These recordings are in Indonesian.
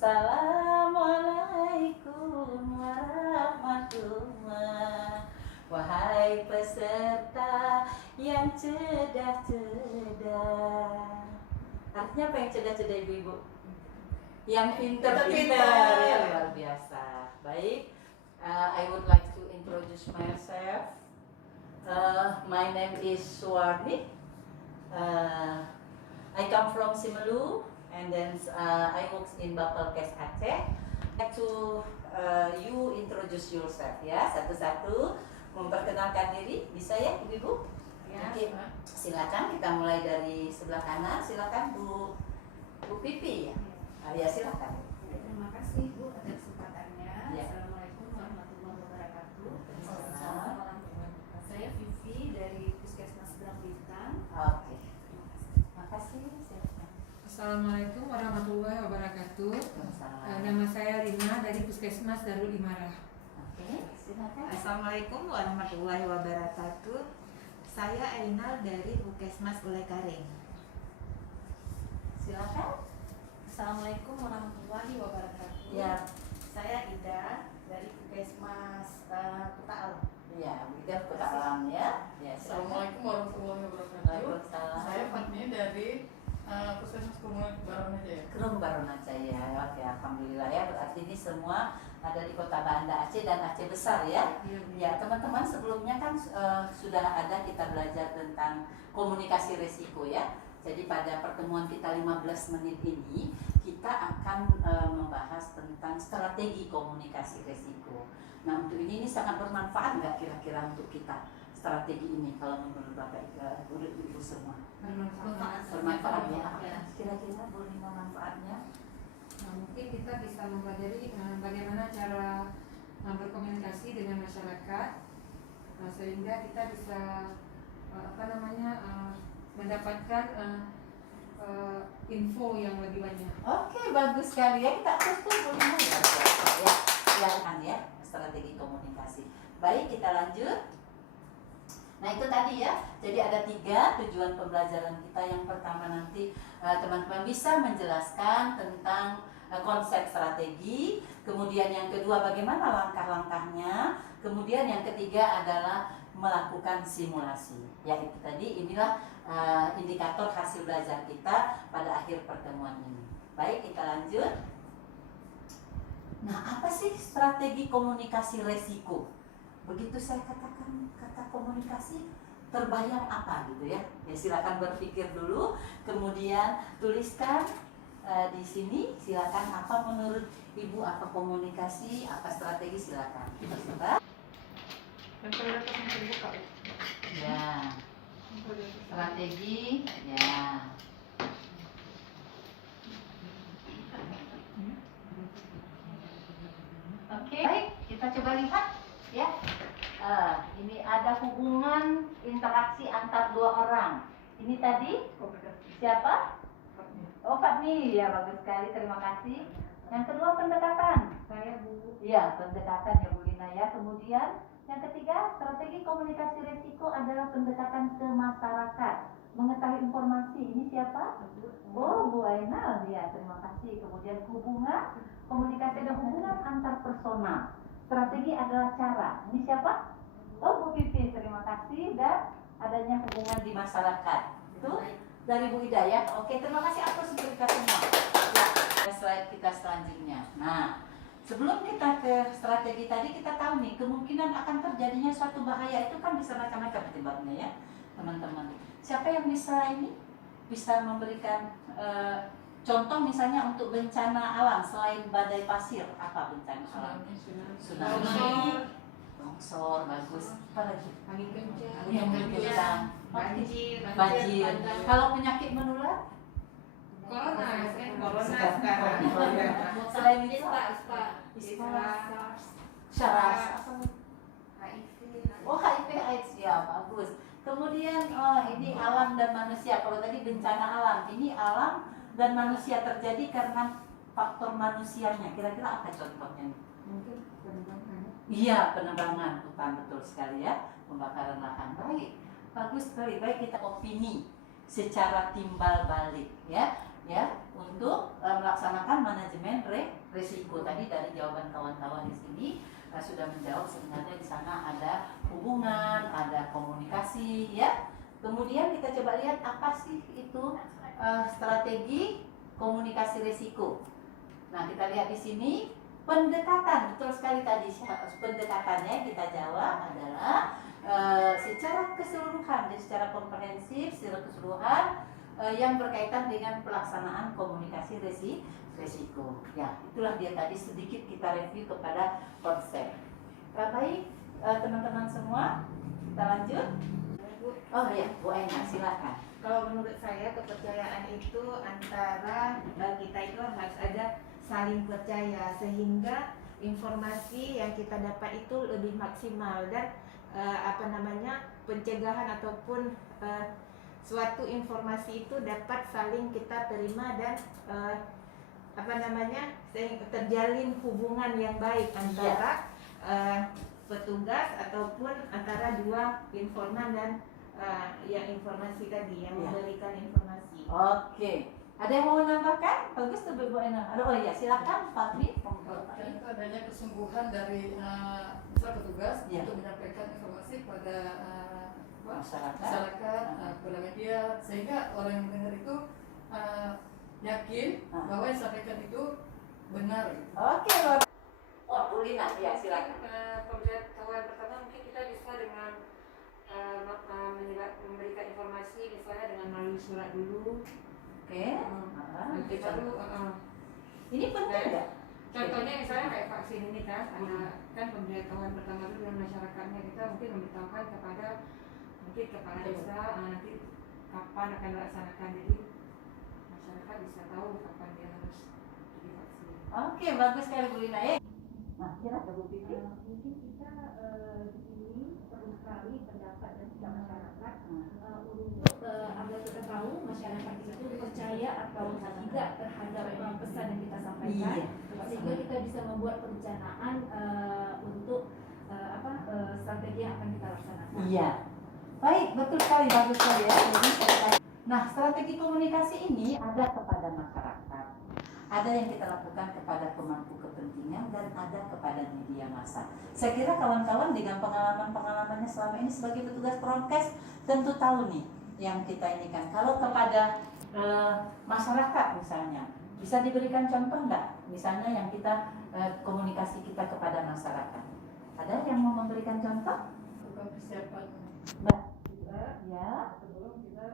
Assalamualaikum warahmatullahi. Wahai peserta yang cerdas-cerdas. Artinya apa yang cerdas-cerdas ibu-ibu? Yang pintar-pintar, ya, luar biasa. Baik, I would like to introduce myself. My name is Suwarni. I come from Simelu, and then I work in Bapelkes Aceh. Like to you introduce yourself, ya, satu-satu memperkenalkan diri, bisa ya ibu-ibu? Ya. Oke, silakan kita mulai dari sebelah kanan. Silakan Bu Pipi ya. Ya silakan. Terima kasih Bu atas kesempatannya. Ya. Assalamualaikum warahmatullahi wabarakatuh. Waalaikumsalam. Saya Vivi dari Puskesmas Belang Bintang. Oke. Terima kasih. Silakan. Assalamualaikum warahmatullahi wabarakatuh. Waalaikumsalam. Nama saya Rina dari Puskesmas Darul Imarah. Oke, silakan. Assalamualaikum warahmatullahi wabarakatuh. Saya Ainal dari Puskesmas Ulekaring. Silakan. Assalamualaikum warahmatullahi wabarakatuh. Ya. Saya Ida dari Puskesmas Kota Alam. Ya, Widar Kota Alam ya. Ya, silakan. Assalamualaikum warahmatullahi wabarakatuh. Waalaikumsalam. Saya Fatmi dari Puskesmas Kumul Baranajaya. Kerung Barunajaya. Oke, alhamdulillah ya. Berarti ini semua ada di Kota Banda Aceh dan Aceh besar ya. Ya, teman-teman, sebelumnya kan sudah ada kita belajar tentang komunikasi resiko ya. Jadi pada pertemuan kita 15 menit ini kita akan membahas tentang strategi komunikasi resiko. Nah, untuk ini sangat bermanfaat nggak kira-kira untuk kita strategi ini kalau menurut Bapak Ibu semua? Bermanfaat ya. Kira-kira Bu Lima manfaatnya? Nah, mungkin kita bisa mempelajari bagaimana cara berkomunikasi dengan masyarakat, sehingga kita bisa mendapatkan info yang lebih banyak. Oke, bagus sekali ya. Kita terus Bu Lima ya kan ya, strategi komunikasi. Baik, kita lanjut. Nah, itu tadi ya. Jadi ada 3 tujuan pembelajaran kita. Yang pertama nanti teman-teman bisa menjelaskan tentang konsep strategi. Kemudian yang kedua bagaimana langkah-langkahnya. Kemudian yang ketiga adalah melakukan simulasi. Ya, itu tadi, inilah indikator hasil belajar kita pada akhir pertemuan ini. Baik, kita lanjut. Nah, apa sih strategi komunikasi resiko? Begitu saya katakan kata komunikasi, terbayang apa gitu ya? Ya, silakan berpikir dulu, kemudian tuliskan di sini. Silakan, apa menurut Ibu, apa komunikasi, apa strategi, silakan. Terserah. Yang terlihat yang terbuka. Ya, strategi, ya. Oke, baik, kita coba lihat ya. Ini ada hubungan interaksi antar 2 orang. Ini tadi siapa? Oh, Fatmi, ya, bagus sekali, terima kasih. Yang kedua pendekatan. Saya Bu. Iya, pendekatan ya Bu Lina ya. Kemudian yang ketiga, strategi komunikasi resiko adalah pendekatan ke masyarakat, mengetahui informasi. Ini siapa? Oh, Bu Ainal, ya, terima kasih. Kemudian hubungan, komunikasi dan hubungan antar personal. Strategi adalah cara. Ini siapa? Oh, Bu Pipi, terima kasih. Dan adanya hubungan di masyarakat. Itu dari Bu Ida ya. Oke, terima kasih atas kita semua. Ya, slide kita selanjutnya. Nah, sebelum kita ke strategi tadi, kita tahu nih kemungkinan akan terjadinya suatu bahaya itu kan bisa macam-macam penyebabnya ya, teman-teman. Siapa yang bisa memberikan contoh misalnya untuk bencana alam selain badai pasir, apa bencana alam? Tsunami, longsor, bagus. Apa lagi? Angin kencang. Angin kencang, Banjir. banjir. Kalau penyakit menular? Corona sekarang. sekarang. Selain itu, ISPA, SARS, HIV. oh HIV AIDS ya, bagus. Kemudian ini alam dan manusia. Kalau tadi bencana alam, ini alam dan manusia terjadi karena faktor manusianya. Kira-kira apa contohnya? Mungkin penebangan. Iya, penebangan hutan, betul sekali ya. Pembakaran lahan. Baik, bagus sekali. Baik, kita opini secara timbal balik ya untuk melaksanakan manajemen tadi dari jawaban kawan-kawan di sini sudah menjawab sebenarnya di sana ada hubungan, ada komunikasi ya. Kemudian kita coba lihat apa sih itu strategi komunikasi resiko. Nah, kita lihat di sini pendekatan, betul sekali tadi pendekatannya kita jawab adalah secara keseluruhan, jadi secara komprehensif, secara keseluruhan yang berkaitan dengan pelaksanaan komunikasi resiko. Ya, itulah dia tadi sedikit kita review kepada konsep. Baik, teman-teman semua, kita lanjut. Oh ya, Bu Aina, silakan. Kalau menurut saya kepercayaan itu antara kita itu harus ada saling percaya sehingga informasi yang kita dapat itu lebih maksimal dan pencegahan ataupun suatu informasi itu dapat saling kita terima dan sehingga terjalin hubungan yang baik antara petugas ataupun antara dua informan dan yang informasi tadi yang memberikan informasi. Oke, ada yang mau menambahkan? Bagus tuh Bu Aina. Oh iya, silakan Pak Tri. Dan itu adanya kesungguhan dari petugas untuk menyampaikan informasi kepada masyarakat, kepada media, sehingga orang yang mendengar itu yakin bahwa yang disampaikan itu benar. Oke, Bu Lina, ya silakan. Pemberitahuan pertama mungkin kita bisa dengan memberikan informasi misalnya dengan melalui surat dulu. Oke. Nanti baru Ini penting nggak? contohnya misalnya kayak vaksin ini kan ada kan pemberitahuan pertama dulu dengan masyarakatnya, kita mungkin memberitahukan kepada kepala desa nanti kapan akan dilaksanakan, jadi masyarakat bisa tahu kapan dia harus divaksin. Oke, bagus sekali Bu Lina ya. Nah, kira Bu Pipi. Mungkin kita di sini perlu sekali pendapat dan sikap masyarakat untuk agar kita tahu masyarakat itu percaya atau tidak terhadap pesan yang kita sampaikan, sehingga kita bisa membuat perencanaan untuk strategi yang akan kita laksanakan. Iya. Baik, betul sekali, bagus sekali ya. Nah, strategi komunikasi ini ada kepada masyarakat, ada yang kita lakukan kepada pemangku kepentingan, dan ada kepada media massa. Saya kira kawan-kawan dengan pengalaman-pengalamannya selama ini sebagai petugas prokes tentu tahu nih yang kita ini kan. Kalau kepada masyarakat misalnya, bisa diberikan contoh nggak? Misalnya yang kita komunikasi kita kepada masyarakat. Ada yang mau memberikan contoh? Bukan persiapan Mbak? kita Ya. sebelum kita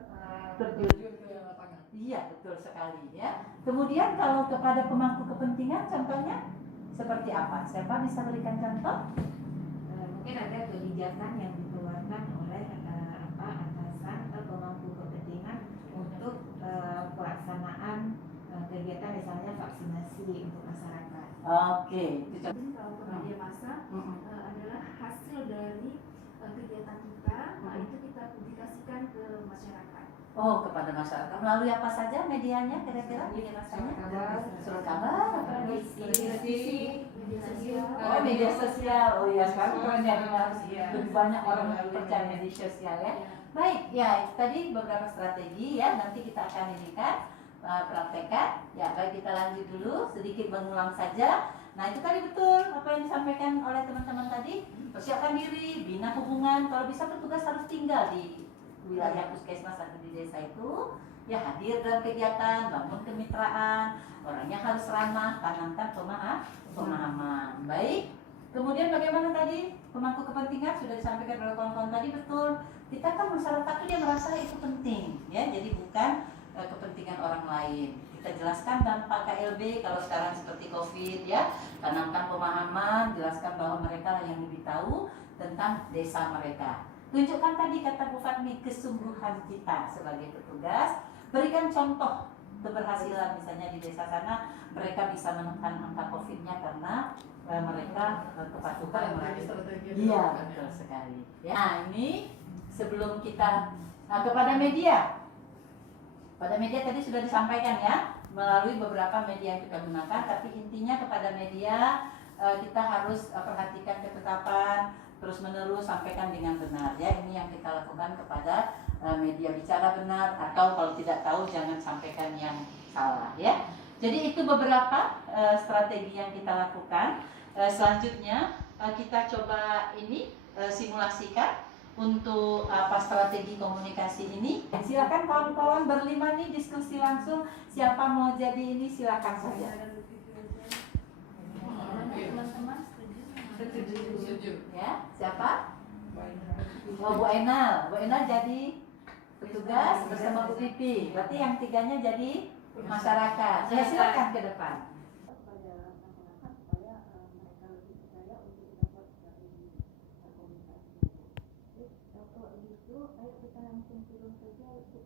Terjun ke lapangan. Iya, betul sekali ya. Kemudian kalau kepada pemangku kepentingan contohnya seperti apa? Siapa bisa berikan contoh? Mungkin ada kebijakan yang dikeluarkan oleh atasan atau pemangku kepentingan untuk pelaksanaan kegiatan misalnya vaksinasi untuk masyarakat. Oke, itu contoh. Mungkin kalau ke media massa adalah hasil dari kegiatan kita, itu kita publikasikan ke masyarakat. Oh, kepada masyarakat melalui apa saja medianya kira-kira? Media massanya? Surat kabar, Televisi, media sosial. oh media sosial. Oh iya, sekarang keren ya, harus lebih banyak orang percaya media sosial ya. Baik, ya tadi beberapa strategi ya, nanti kita akan ini kan praktekkan. Ya, baik kita lanjut dulu, sedikit mengulang saja. Nah, itu tadi betul apa yang disampaikan oleh teman-teman tadi. Persiapkan diri, bina hubungan. Kalau bisa petugas harus tinggal di wilayah puskesmas atau di desa itu, ya hadir dalam kegiatan, bangun kemitraan, orangnya harus ramah, tanamkan pemahaman. Baik. Kemudian bagaimana tadi pemangku kepentingan sudah disampaikan oleh kawan-kawan tadi, betul. Kita kan masyarakat itu dia merasa itu penting, ya. Jadi bukan kepentingan orang lain. Kita jelaskan dampak KLB kalau sekarang seperti COVID ya, tanamkan pemahaman, jelaskan bahwa mereka yang lebih tahu tentang desa mereka. Tunjukkan tadi kata Bu Fatmi kesungguhan kita sebagai petugas, berikan contoh keberhasilan misalnya di desa sana mereka bisa menekan angka COVID-nya karena mereka kepatuhan Strategi iya betul sekali. Ya. Nah ini sebelum kita kepada media. Pada media tadi sudah disampaikan ya, melalui beberapa media yang kita gunakan, tapi intinya kepada media kita harus perhatikan ketetapan, terus menerus sampaikan dengan benar ya. Ini yang kita lakukan kepada media, bicara benar, atau kalau tidak tahu jangan sampaikan yang salah ya. Jadi itu beberapa strategi yang kita lakukan. Selanjutnya kita coba ini simulasikan untuk strategi komunikasi ini. Silakan kawan-kawan berlima nih diskusi langsung. Siapa mau jadi ini silakan saja. Teman-teman Setuju. Ya, siapa? Oh, Bu Enal. Bu Enal jadi petugas bersama Bu Pipi. Berarti yang tiganya jadi masyarakat. Ya, silakan ke depan. kepada masyarakat supaya mereka lebih percaya untuk dapat strategi komunikasi. Kalau gitu, ayo kita langsung turun saja untuk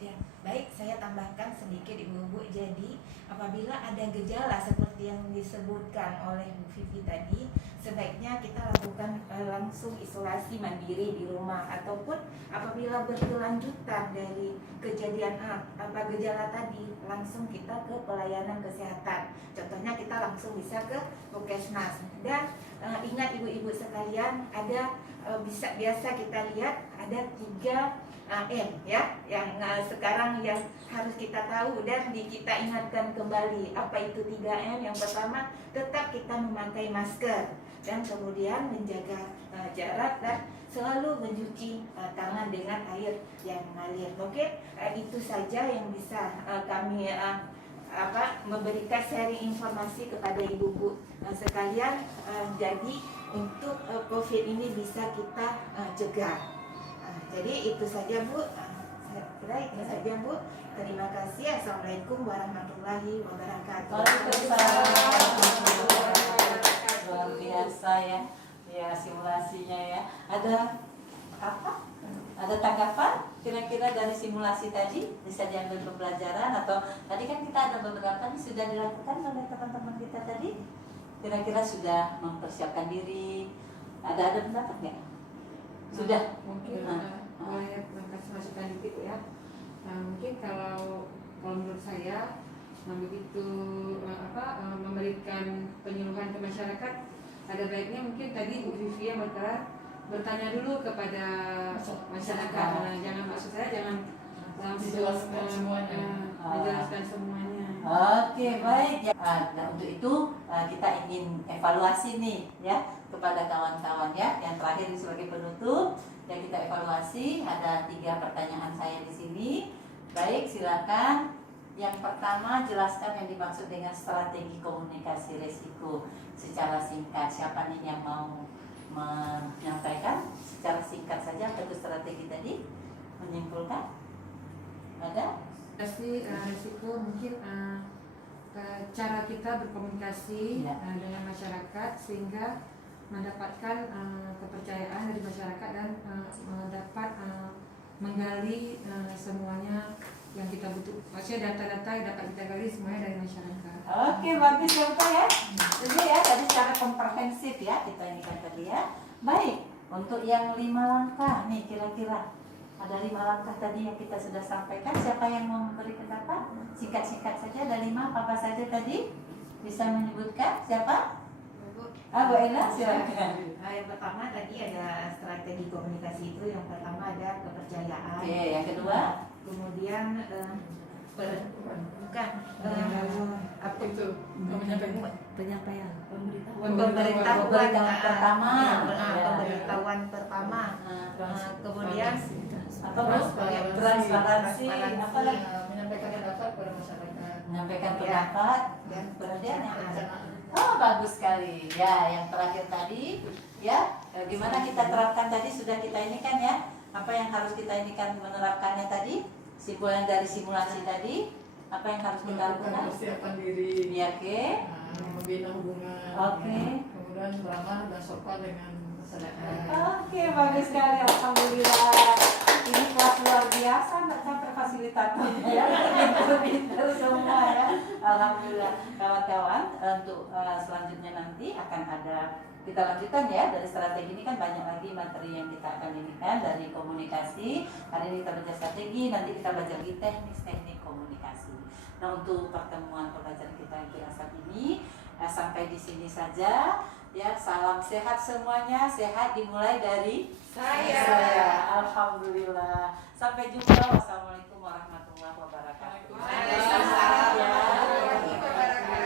Ya, baik, saya tambahkan sedikit Ibu-ibu. Jadi, apabila ada gejala seperti yang disebutkan oleh Bu Vivi tadi, sebaiknya kita lakukan langsung isolasi mandiri di rumah, ataupun apabila berkelanjutan dari kejadian gejala tadi, langsung kita ke pelayanan kesehatan. Contohnya kita langsung bisa ke Puskesmas. Dan ingat ibu-ibu sekalian, ada biasa kita lihat ada 3 M ya, yang sekarang yang harus kita tahu dan kita ingatkan kembali. Apa itu 3 M? Yang pertama, tetap kita memakai masker, dan kemudian menjaga jarak, dan selalu mencuci tangan dengan air yang mengalir. Mungkin itu saja yang bisa kami memberikan sharing informasi kepada ibu-ibu sekalian. Jadi untuk COVID ini bisa kita cegah. Jadi itu saja Bu. Saya kira itu saja Bu. Terima kasih. Assalamualaikum warahmatullahi wabarakatuh. Luar biasa ya. Ya, simulasinya ya. Ada apa? Ada tanggapan kira-kira dari simulasi tadi? Bisa diambil pembelajaran, atau tadi kan kita ada beberapa nih sudah dilakukan oleh teman-teman kita tadi. Kira-kira sudah mempersiapkan diri. Ada pendapat nggak? Sudah. Mungkin boleh kasih masukan dikit ya. Mungkin kalau menurut saya begitu memberikan penyuluhan ke masyarakat, ada baiknya mungkin tadi Bu Vivi yang bertanya dulu kepada masyarakat. Jangan, maksud saya jangan Dijelaskan semuanya. Menjelaskan semuanya. Oke, baik ya. Nah, untuk itu kita ingin evaluasi nih ya kepada kawan-kawan ya. Yang terakhir sebagai penutup yang kita evaluasi, ada 3 pertanyaan saya di sini. Baik, silakan. Yang pertama, jelaskan yang dimaksud dengan strategi komunikasi resiko secara singkat. Siapa nih yang mau menyampaikan secara singkat saja untuk strategi tadi? Menyimpulkan? Ada? Resiko mungkin cara kita berkomunikasi dengan masyarakat sehingga mendapatkan kepercayaan dari masyarakat dan mendapat menggali semuanya yang kita butuh. Maksudnya data-data yang dapat kita gali semuanya dari masyarakat. Oke, bagus ya Pak ya. Jadi ya tadi secara komprehensif ya kita ini kan tadi ya. Baik, untuk yang 5 langkah nih kira-kira ada 5 langkah tadi yang kita sudah sampaikan. Siapa yang mau memberi pendapat? Singkat-singkat saja, ada 5 apa saja tadi? Bisa menyebutkan? Siapa? Bu Ena, silakan. Yang pertama tadi ada strategi komunikasi itu. Yang pertama ada kepercayaan. Oke, yang kedua? Kemudian Apa itu? penyampaian Pemberitahuan pertama. Pemberitahuan pertama. Kemudian Apa Bos? Transparansi. Apa lagi? Menyampaikan pendapat kepada masyarakat. Menyampaikan pendapat dan kemudian yang ada. Oh, bagus sekali. Ya, yang terakhir tadi ya, gimana kita terapkan tadi sudah kita ini kan ya. Apa yang harus kita ini kan menerapkannya tadi? Simpulan dari simulasi tadi, apa yang harus kita lakukan? Persiapan diri. Ya, oke. Membina hubungan. Oke. Kemudian ramah dan sopan dengan masyarakat. Oke, bagus sekali. Alhamdulillah. Ini kelas luar biasa, nggak sampai fasilitatornya ya. Pinter semua ya. Alhamdulillah. Kawan-kawan, untuk selanjutnya nanti akan ada, kita lanjutkan ya, dari strategi ini kan banyak lagi materi yang kita akan inikan dari komunikasi. Hari ini kita belajar strategi, nanti kita belajar lagi teknik komunikasi. Nah, untuk pertemuan pelajaran kita yang saat ini sampai di sini saja ya. Salam sehat semuanya. Sehat dimulai dari saya. Alhamdulillah. Sampai jumpa. Wassalamualaikum warahmatullahi wabarakatuh. Waalaikumsalam.